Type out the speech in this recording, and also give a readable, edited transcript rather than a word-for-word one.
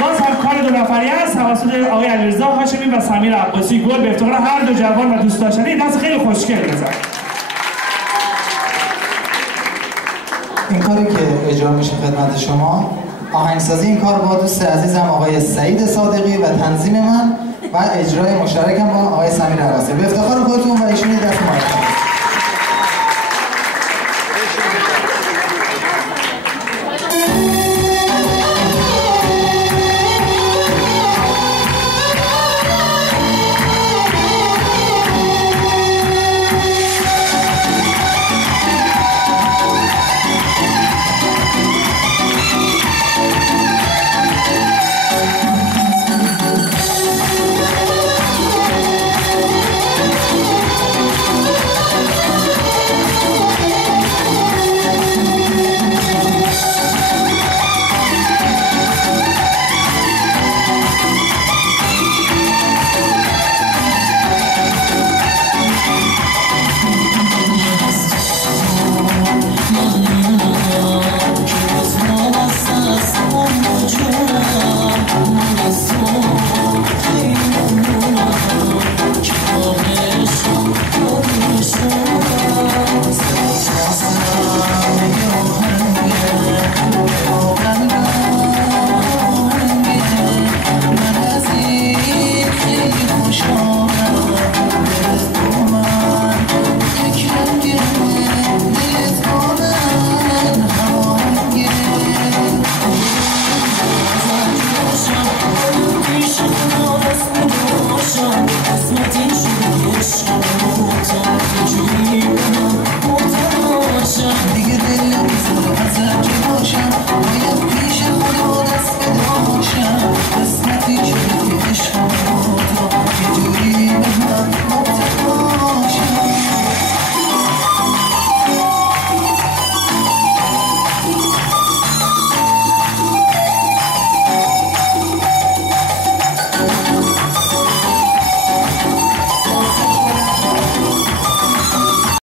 باز هم کار دو نفری است توسط آقای علیرضا هاشمی و سمیر عباسی. گل به افتخار هر دو جوان و دوست داشتنی. دست خیلی خوشگل بزن. این کاری که اجرا میشه خدمت شما، آهنگسازی این کار با دوست عزیزم آقای سعید صادقی و تنظیم من و اجرای مشترکم با آقای سمیر عباسی. به افتخار خودتون و ایشون دست ما.